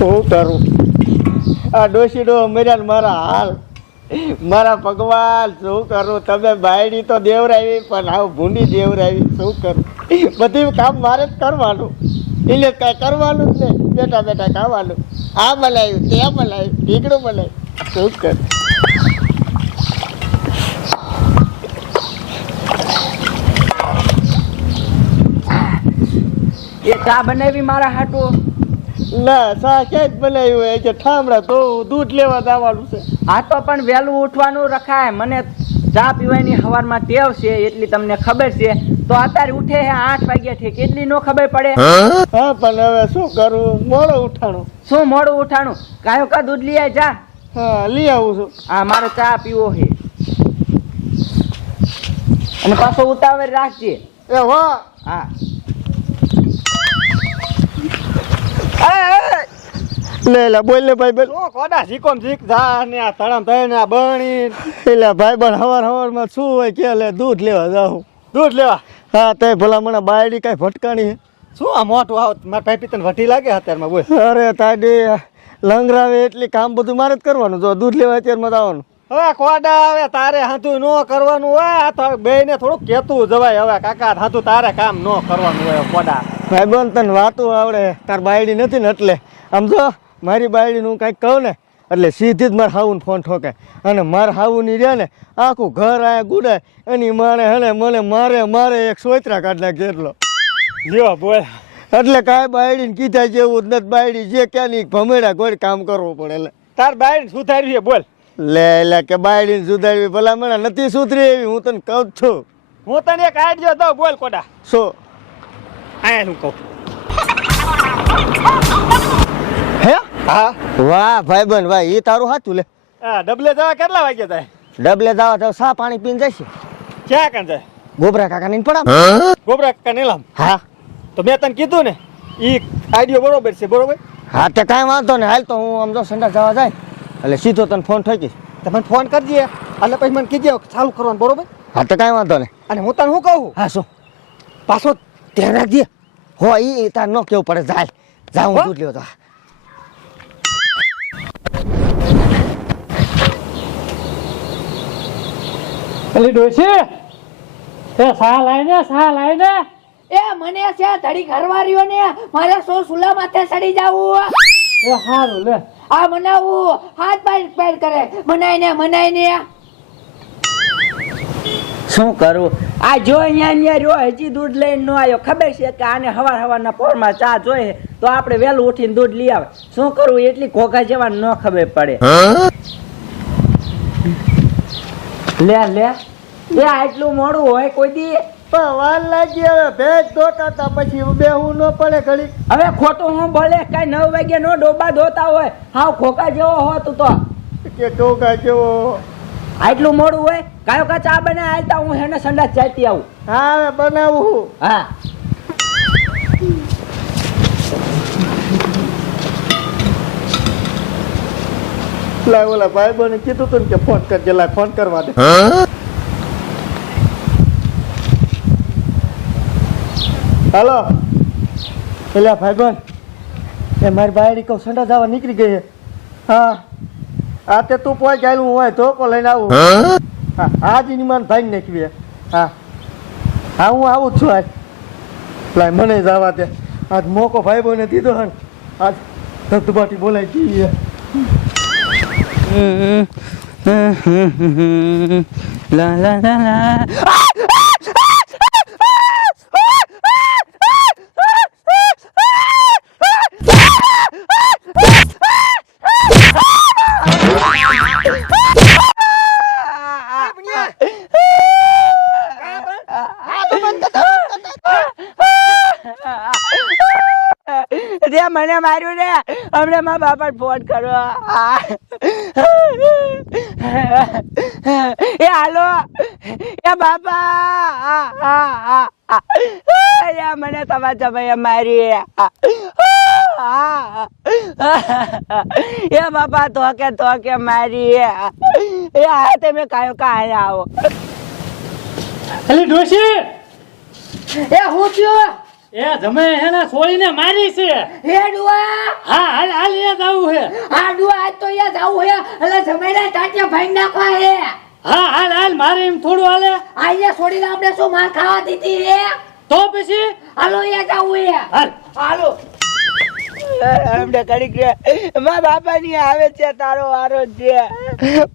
શું કરું? આ ડોશીડો મર્યા મારા હાલ. મારા ભગવાન શું કરું? તમે બાયડી તો દેવરાવી પણ આવું ભૂંડી દેવરાવી. શું કરું? બધું કામ મારે જ કરવાનું. એટલે કાંઈ કરવાનું જ નહીં, બેઠા બેઠા ખાવાનું. આ બનાવ્યું, તે બનાવ્યું, ઢીકડું બનાવ્યું. શું કરું? એ ચા બનાવી મારા હાટુ? ના, સા ક્યાંય જ બનાવ્યું હોય કે ઠામડા તો દૂધ લેવા જવાનું છે. આ તો પણ વહેલું ઉઠવાનું રખાય. મને ચા પીવાની સવારમાં ટેવ છે એટલી તમને ખબર છે. તો અત્યારે ઉઠે હે 8 વાગ્યાથી, કેટલી નો ખબર પડે? હા, પણ હવે શું કરું? મોડું ઉઠાણું. શું મોડું ઉઠાણું? કાયો કા દૂધ લઈ આય જા. હા, લઈ આવું છું. હા, મારો ચા પીવો છે. અને પાછો ઉતાવળ રાખજે. એ વાહ. હા. લે બોલ ને ભાઈ, બોલ. શું કોડા શીકોમ શીખ જા ને આ તળમ થઈને આ બણી એટલે ભાઈ બન હવાર માં શું હોય કે લે દૂધ લેવા જાઉં. દૂધ લેવા. હા, તે ભલા મને બાયડી કઈ ભટકાણી હે? શું આ મોટું આવ મારા ભાઈ પિતન વટી લાગે અત્યારમાં બોલ. અરે તાડી લંગરાવે એટલી કામ બધું મારે જ કરવાનું. જો દૂધ લેવા અત્યારમાં આવવાનું. હવે કોડા આવે તારે હાથું ન કરવાનું હોય. આ તો બે ને થોડુંક કેતું જવાય. હવે કાકા હાથું તારે કામ ન કરવાનું હોય કોડા. ભાઈ બન તને વાતું આવડે, તાર બાયડી નથી ને એટલે આમ જો મારી બાયડીનું કાંઈક કહું ને એટલે સીધી જ મારે હાવું ફોન ઠોકે. અને મારે હાવું ની રહ્યા ને આખું ઘર આયા ગુડાય એની માણે હને મને મારે એક સોયત્રા કાઢ નાખે એટલો. લ્યો બોલ. એટલે કાંઈ બાયડીને કીધા જેવું જ નથી. બાયડી જે ક્યાં ની ભમેડા કોઈ કામ કરવું પડે. એટલે તાર બાઈ સુધારી છે બોલ. લે કે બાયડીને સુધારવી ભલા મને નથી સુધરી એવી. હું તને કહું જ છું. હું તને એક આઈડિયો દઉં બોલ કોડા. શું? આયા હું કહું. હે? હા. વાહ ભાઈબંધ વાહ, એ તારું સાચું. લે હા, ડબલે જવા કેટલા વાગ્યા થાય? ડબલે દાવા તો સા પાણી પીને જશે. ક્યાં કાં જાય? ગોબરા કાકા ની પડા. ગોબરા કાકા નીલામ. હા તો મેં તને કીધું ને ઈ આઈડિયો બરોબર છે. બરોબર. હા, તે કાંઈ વાંધો ને. હાલ તો હું આમ જો સંડા જવા જાય એટલે સીધો તને ફોન ઠોકીશ. તમે ફોન કરજે એટલે પછી મને કીજે ચાલુ કરવાનું. બરોબર. હા, તો કાંઈ વાંધો નહીં. અને હું તને શું કહું? હા, શું? પાછો ધ્યાન રાખજે. હો એ તાર ન કેવું પડે. જાય જા, હું દૂધ લેવો તો. પેલી ડોશી એ સા લાઈને એ મને છે ધડી ઘરવાળીઓ ને મારે સુલા માથે સડી જાવું. એ હારું લે. આ મનાવું હાથ પાડ કરે. મનાઈને શું કરું? આ જો અહીંયા રહ્યો હજી દૂધ લઈને નો આવ્યો. ખબર છે કે આને હવારના પોરમાં ચા જોઈએ તો આપણે વહેલું ઉઠીને દૂધ લઈ આવે. શું કરવું? એટલી ઘોઘા જેવા ન ખબર પડે. લે એ આટલું મોડું હોય કોઈ દી? પણ વાર લાગી. હવે ભેજ ધોતા હતા પછી બેહું ન પડે ઘડી. હવે ખોટું હું બોલે? કઈ 9 વાગે નો ડોબા ધોતા હોય. હાવ ખોખા જેવો હોત તો કે કહું કા કેવો. આટલું મોડું હોય? કાયો કા ચા બને આવતા હું હેને સંડાસ ચાટી આવું. હા, હવે બનાવું. હા. લાય ઓલા ભાઈ બને કીધું તું ને કે ફોન કરજે. લાય ફોન કરવા દે. હાલો. પેલા ભાઈ બન એ મારી બાયડી કહું સંડા જવા નીકળી ગઈ છે. હા આ તે તું પોઈ ગયેલું હોય ધોકો લઈને આવું. હા, આજ એની માન ભાઈ નાખવી. હા હું આવું જ છું. આજ લાય મને જવા દે. આજ મોકો ભાઈ બોને દીધો હન. આજ ધબધબાટી બોલાઈ જઈએ. લા લા લા લા. મને માર્યું ને હમણાં મારા બાપા ફોન કરો. એ હાલો એ બાપા મને તમારા ભાઈ મારી. એ બાપા ધોકે મારી. એ આ તમે કાયો કાંઈ આવો. પેલી ડોશી એ હું થયું? એ જમે હેને છોડીને મારી છે. હે ડુઆ હા હાલ હાલ એ જ આવું છે. આ ડુઆ આજ તો અહીંયા જાવું હે એટલે જમાઈને ટાટિયા ભાઈ નાખવા હે હા હાલ હાલ મારે એમ થોડું હાલે. અહીંયા છોડીને આપણે શું માર ખાવા દીધી હે તો પછી હાલો અહીંયા જાવું હે હાલ. હાલો હમણાં કડીક રે મારા બાપાની આવે છે તારો વારો છે.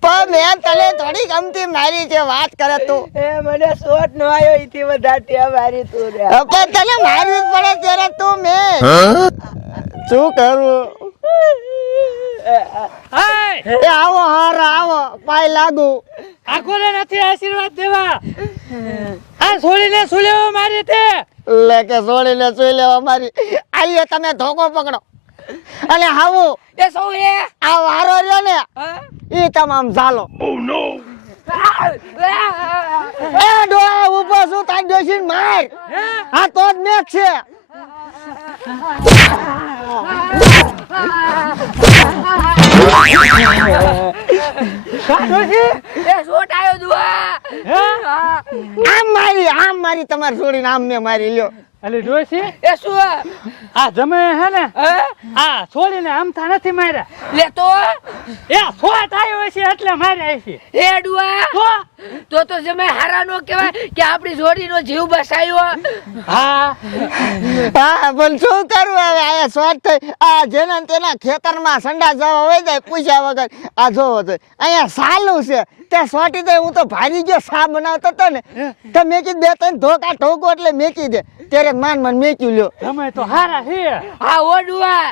પણ મેં તને થોડી ગમતી મારી છે વાત કરે તું. એ મને શોટ નો આવ્યો ઈથી વધારે ટેવ મારી તું રે. પણ તને મારવી જ પડે ત્યારે તું મેં શું કરું? હાય એ આવો હારા આવો પાય લાગુ. આખોને નથી આશીર્વાદ દેવા. આ છોડીને સુલેવો મારી તે. લે કે છોડીને સુઈ લેવા મારી. આઈએ તમે ધોકો પકડો અને આવો એ સૌ હે આ વારો રહ્યો ને ઈ તમામ ચાલો. એ ડોહા ઉભો છું તાર ડોશી માર. આ તો જ મેચ છે. એ શોટ આયો દુઆ આમ મારી તમારે છોડીને આમ મેં મારી લ્યો. અલી ડોશી એ શું આ જમે હે ને હે આ છોડીને આમથા નથી માર્યા. લે તો એ છોટ આવ્યો છે એટલે માર્યા છે. એ ડુઆ તો જમે હારા નો કહેવાય કે આપણી જોડીનો જીવ બસાયો હા હા પણ શું કરવું હવે આયા સ્વાદ થઈ આ જેના ને તેના ખેતરમાં સંડા જવા હોય જાય પૂછ્યા વગર આ જોવો તો અહીંયા સાલું છે તે સોટી દે. હું તો ભારી ગયો સા બનાવતો હતો ને તો મેકી દે ત્રણ ધોકા ઠોકો એટલે મેકી દે ત્યારે માન મેક્યું લ્યો. તમે તો હારા છે. હા ઓ ડુઆ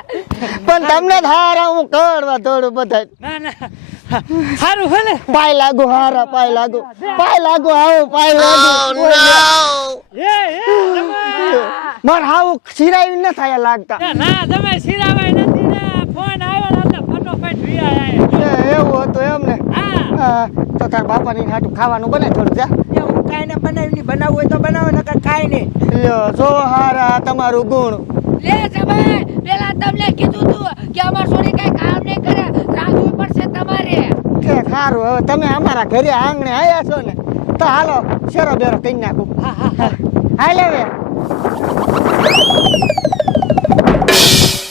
પણ તમને જ હારા હું કડવા દોડું બધા. ના ના સારું છે ને. પાય લાગુ હારા પાય લાગુ આવો પાય લાગુ. એ જમે. માર હાવું સિરાયું ન થાય લાગતા. એ ના તમે સિરાવાય નથી ને ફોન આવ્યો ને એટલે ફટોફટ વિયા આયા. એવું હતું એમ ને. હા તો તાર બાપાની હાટું ખાવાનું બને થોડું જા. એ હું કાઈ ને બનાવી બનાવવું હોય તો બનાવો નકર કાઈ નહીં. લ્યો જો હારા તમારું ગુણ. લે જમે પેલા તમને કીધું તું કે અમાર છોડી કઈ કામ નહીં કરે રાખવું પડશે તમારે કે ખારું હવે તમે અમારા ઘરે આંગણે આયા છો ને તો હાલો શેરો બેરો કઈ નાખું. હાલ હવે